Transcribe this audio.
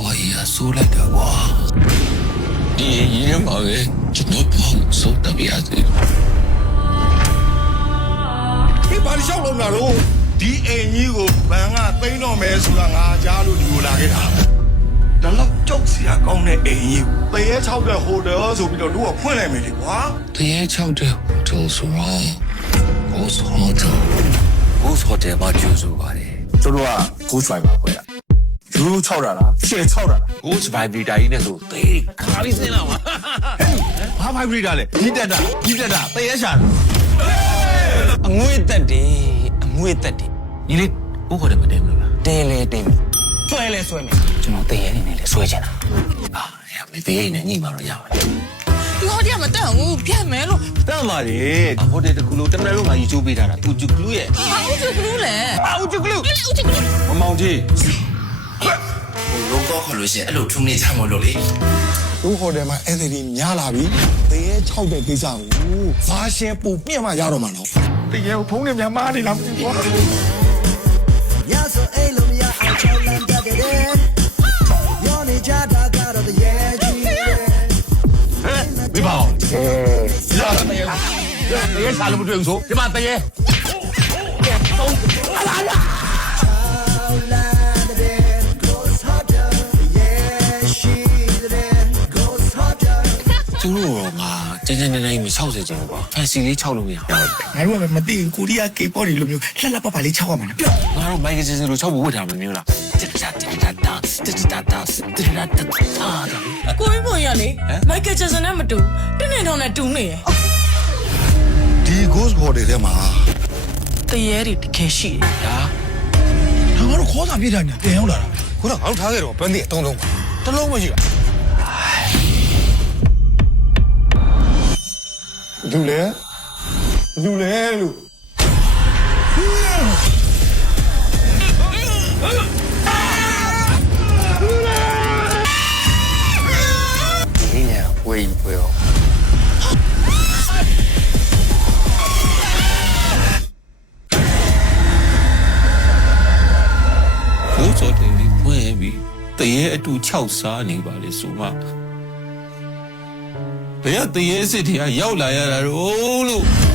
ဝါကြီးကစိုးလိုက်တာကွာဒီရင်ရမှာပဲကျွန်တော်ပေါ့စိုးတပြရစေဒီဘာလို့ရှောက်လုံးလာတော့ဒီအိမ်ကြီးကိုဘန်ကသိမ်းတော့မယ်ဆိုတာငါကြားလို့ဒီကိုလာခဲ့တာဒါတော့ကြောက်စရာကောင်းတဲ့အိမ်ကြီးတရေ6တဲ့ဟိုတယ်ဆိုပြီးတော့တို့ကဖွင့်လိုက်မယ်လေကွာတရေ6တဲ့ဟိုတယ်ဆိုတော့Ghost Hotel မှာကျူဆိုပါတယ်တို့က Ghost Driver ခွဲတာလူ6တာလားရှယ်6တာလား Ghost Vibrator ကြီးနဲ့ဆိုသေခါပြီးစင်းလာမှာဘာ Vibrator လဲကြီးတက်တာတရေရှာအငွေ့သက်တယ်ညီလေးဘိုးခေါ်တယ်မတဲမလို့လားတဲလေတဲဆွဲလဲဆွဲမယ်ကျွန်တော်တဲရဲနေနဲ့လဲဆွဲချင်တာရမယ်သေရင်နဲ့ညှိမှာတော့ရပါတယ်ဒီဟိုဒီကမတက်ဘူးပြတ်မယ်လို့တတ်ပါလေဟိုတယ်တကူလို့တမန်လုံးကယူချိုးပေးထားတာဥကျူကလူရဲ့ဥကျူကလူလေဥကျူကလူမမောင်ကြီးဟိုလုံးတော့ခေါ်လို့ရှိရင်အဲ့လိုထုံနေချမို့လို့လေတို့ဟိုတယ်မှာအဲ့ဒီများလာပြီတရေ6တဲ့ကိစ္စကိုဘာရှယ်ပူပြင့်မှရတော့မှာနော်တရေကိုဖုံးနေများမားနေလားမသိဘူးညဆိုအိမ်လုံးမရအောင်ချောင်းလန်းတတ်တယ်ရောနေကြတာကတော့တရေကြီးမိပါအောင်လာတရေစားလို့မတွေ့ဘူးဆိုဒီမှာတရေသူတို့တော့ငါကျန်းနေမ60ချင်ဘူးကွာဖန်စီလေး6လို့မရဘူးငါတို့ကမသိဘူးကိုရီးယား K-pop တွေလိုမျိုးလှလှပပလေး6ရမှာနော်ငါတို့မိုက်ကယ်ဂျက်ဆန်လို6ဘူးဝတ်ထားမှာမျိုးလားကိုကြီးပေါ်ရလေမိုက်ကယ်ဂျက်ဆန်နဲ့မတူတင်းနေတော့နဲ့တူနေရယ်ဒီ Ghost Hotel ထဲမှာတရေတွေတကယ်ရှိတယ်ငါတို့ခေါ်တာပြည့်တယ်ညာပြန်ရောက်လာတာခုနကငါတို့ထားခဲ့တော့ဘယ်နည်းအတုံးလုံးတစ်လုံးမရှိလားလူလေလို့ဒီညဝေးဝေးဘိုးစောတင်ပြီးဖွင့်ပြီးတရေအတူ6စားနေပါလေဆိုမှဘယ်ကတရေစစ်တီကရောက်လာရတာလို့